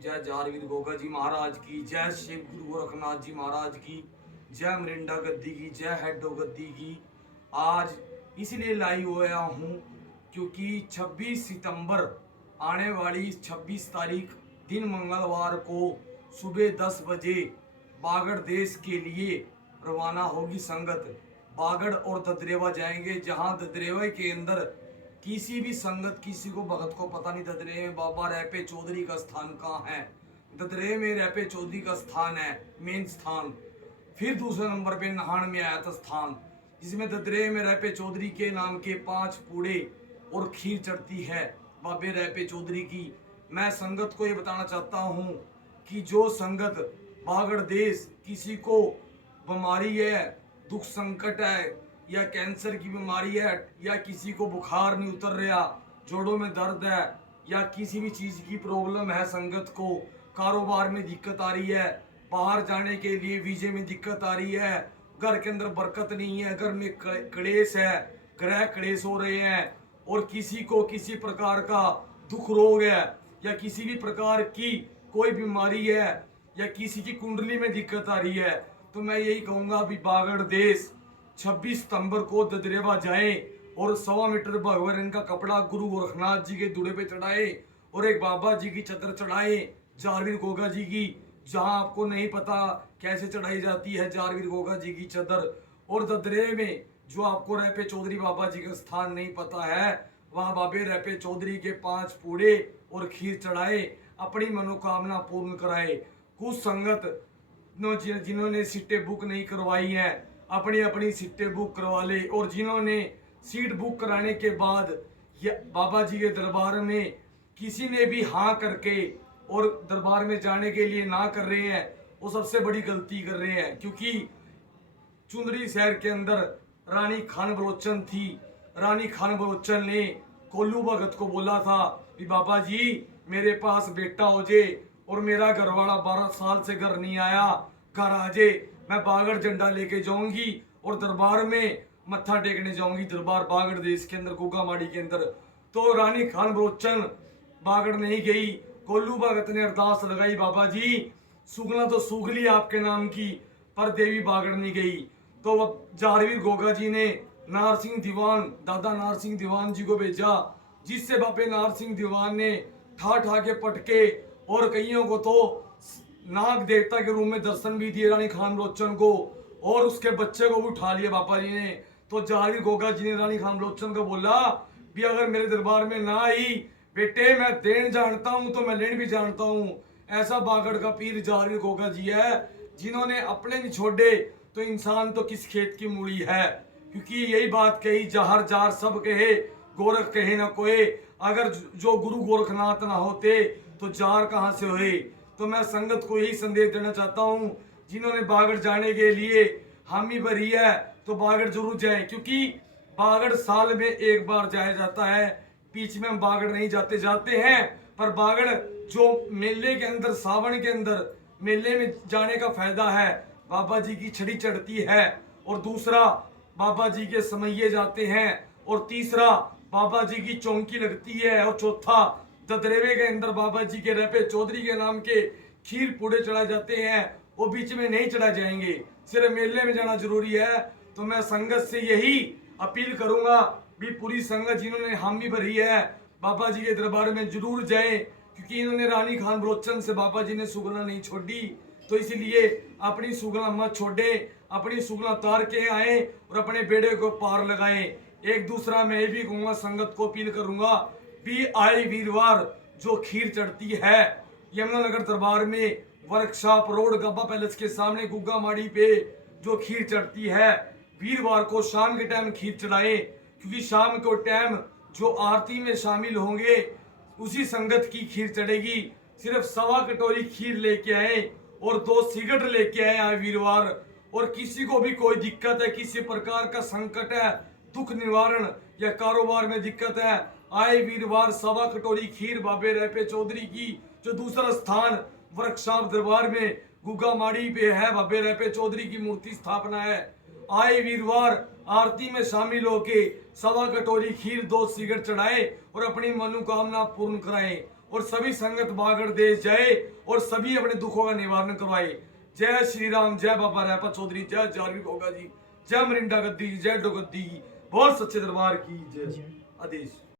जय जारवीर गोगा जी महाराज की, जय शिव गुरु गोरखनाथ जी महाराज की, जय मरिंडा गद्दी की, जय हेडो गद्दी की। आज इसलिए लाइव होया हूँ क्योंकि 26 सितंबर आने वाली 26 तारीख दिन मंगलवार को सुबह 10 बजे बागड़ देश के लिए रवाना होगी संगत। बागड़ और ददरेवा जाएंगे, जहाँ ददरेवा के अंदर किसी भी संगत किसी को भगत को पता नहीं ददरे में बाबा रैपे चौधरी का स्थान कहाँ है। ददरे में रैपे चौधरी का स्थान है मेन स्थान। फिर दूसरे नंबर पे नहान में आया था स्थान, जिसमें ददरे में रैपे चौधरी के नाम के 5 पूड़े और खीर चढ़ती है बाबे रैपे चौधरी की। मैं संगत को ये बताना चाहता हूँ कि जो संगत बागड़ देश किसी को बीमारी है, दुख संकट है, या कैंसर की बीमारी है, या किसी को बुखार नहीं उतर रहा, जोड़ों में दर्द है, या किसी भी चीज़ की प्रॉब्लम है, संगत को कारोबार में दिक्कत आ रही है, बाहर जाने के लिए वीजे में दिक्कत आ रही है, घर के अंदर बरकत नहीं है, घर में क्लेश है, ग्रह क्लेश हो रहे हैं, और किसी को किसी प्रकार का दुख रोग है, या किसी भी प्रकार की कोई बीमारी है, या किसी की कुंडली में दिक्कत आ रही है, तो मैं यही कहूँगा भी बागड़ देश 26 सितंबर को ददरेवा जाएं और 1.25 मीटर भगवान का कपड़ा गुरु गोरखनाथ जी के दूड़े पे चढ़ाए और एक बाबा जी की चदर चढ़ाए जारवीर गोगा जी की। जहां आपको नहीं पता कैसे चढ़ाई जाती है जारवीर गोगा जी की चदर, और ददरे में जो आपको रैपे चौधरी बाबा जी का स्थान नहीं पता है, वहां बाबे रैपे चौधरी के 5 पूड़े और खीर चढ़ाए, अपनी मनोकामना पूर्ण कराए। कुछ संगत जिन्होंने सीटें बुक नहीं करवाई हैं अपनी अपनी सीटें बुक करवा ले, और जिन्होंने सीट बुक कराने के बाद बाबा जी के दरबार में किसी ने भी हाँ करके और दरबार में जाने के लिए ना कर रहे हैं, वो सबसे बड़ी गलती कर रहे हैं। क्योंकि चुंदरी शहर के अंदर रानी खान बलोचन थी, रानी खान बलोचन ने कोल्लू भगत को बोला था कि बाबा जी मेरे पास बेटा हो जे, और मेरा घरवाला 12 साल से घर नहीं आया, घर आ जे, मैं बागड़ झंडा लेके जाऊंगी और दरबार में मत्था टेकने जाऊंगी, दरबार बागड़ देश के अंदर गोगामाड़ी के अंदर। तो रानी खान बलोचन बागड़ नहीं गई, कोल्लू भगत ने अरदास लगाई बाबा जी सुगना तो सूख ली आपके नाम की, पर देवी बागड़ नहीं गई। तो अब जारवीर गोगा जी ने नारसिंह दीवान दादा नारसिंह दीवान जी को भेजा, जिससे बाबे नारसिंह दीवान ने ठा ठा के पटके और कईयों को तो नाग देवता के रूप में दर्शन भी दिए रानी खान बलोचन को, और उसके बच्चे को भी उठा लिया बाबा जी ने। तो जारवीर गोगा जी ने रानी खान बलोचन को बोला भी अगर मेरे दरबार में ना आई बेटे, मैं देन जानता हूं तो मैं लेन भी जानता हूं। ऐसा बागड़ का पीर जारवीर गोगा जी है, जिन्होंने अपने नहीं छोड़े तो इंसान तो किस खेत की मूड़ी है। क्योंकि यही बात कही जहर जार सब कहे गोरख कहे न कोई, अगर जो गुरु गोरखनाथ ना होते तो जार कहां से हुए। तो मैं संगत को यही संदेश देना चाहता हूं, जिन्होंने बागड़ जाने के लिए हामी भरी है तो बागड़ जरूर जाएं, क्योंकि बागड़ साल में एक बार जाया जाता है, बीच में हम बागड़ नहीं जाते हैं। पर बागड़ जो मेले के अंदर सावन के अंदर मेले में जाने का फायदा है, बाबा जी की छड़ी चढ़ती है, और दूसरा बाबा जी के समैये जाते हैं, और तीसरा बाबा जी की चौकी लगती है, और चौथा ददरेवे के अंदर बाबा जी के रैपे चौधरी के नाम के खीर पूड़े चढ़ाए जाते हैं वो बीच में नहीं चढ़ाए जाएंगे, सिर्फ मेले में जाना जरूरी है। तो मैं संगत से यही अपील करूंगा भी पूरी संगत जिन्होंने हामी भरी है बाबा जी के दरबार में जरूर जाए, क्योंकि इन्होंने रानी खान बलोचन से बाबा जी ने सुगना नहीं छोड़ी, तो इसलिए अपनी सुगना मत छोड़े, अपनी सुगना तार के आए और अपने बेड़े को पार लगाए। एक दूसरा मैं ये भी कहूंगा, संगत को अपील करूंगा भी आए वीरवार जो खीर चढ़ती है यमुनानगर दरबार में वर्कशॉप रोड गब्बा पैलेस के सामने गुग्गा माड़ी पे जो खीर चढ़ती है, वीरवार को शाम के टाइम खीर चढ़ाए, क्योंकि शाम को टाइम जो आरती में शामिल होंगे उसी संगत की खीर चढ़ेगी। सिर्फ 1.25 कटोरी खीर लेके आए और 2 सिगरेट लेके आए वीरवार। और किसी को भी कोई दिक्कत है, किसी प्रकार का संकट है, दुख निवारण या कारोबार में दिक्कत है, आए वीरवार 1.25 कटोरी खीर बाबे रेपे चौधरी की जो दूसरा स्थान वर्कशॉप दरबार में गुग्गा माड़ी पे है, बाबे रेपे चौधरी की मूर्ति स्थापना है। आए वीरवार आरती में शामिल होके 1.25 कटोरी खीर 2 सिगरेट चढ़ाए और अपनी मनोकामना पूर्ण कराए और सभी संगत बागड़ देश जाए और सभी अपने दुखों का निवारण करवाए। जय श्री राम, जय बाबा रेपा चौधरी, जय जारवीर गोगा जी, जय मरिंडा गद्दी, जय डो गद्दी, बहुत सच्चे दरबार की जय। आदेश।